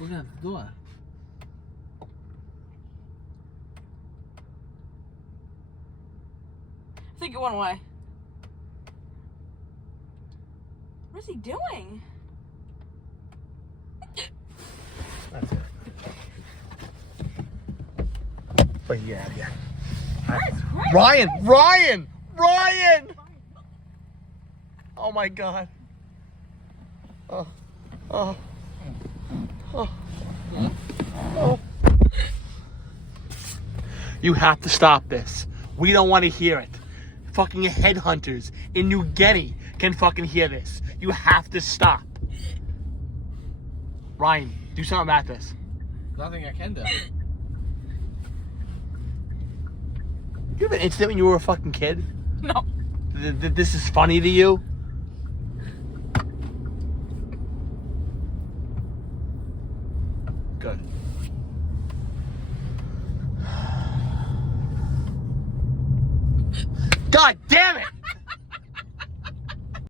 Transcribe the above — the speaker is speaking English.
looking at the door. I think it went away. What is he doing? That's it. But yeah. That's great. Ryan! Oh my God. Oh. You have to stop this. We don't want to hear it. Fucking headhunters in New Guinea can fucking hear this. You have to stop. Ryan, do something about this. Nothing I can do. You have an incident when you were a fucking kid? No. This is funny to you? Good. God damn it!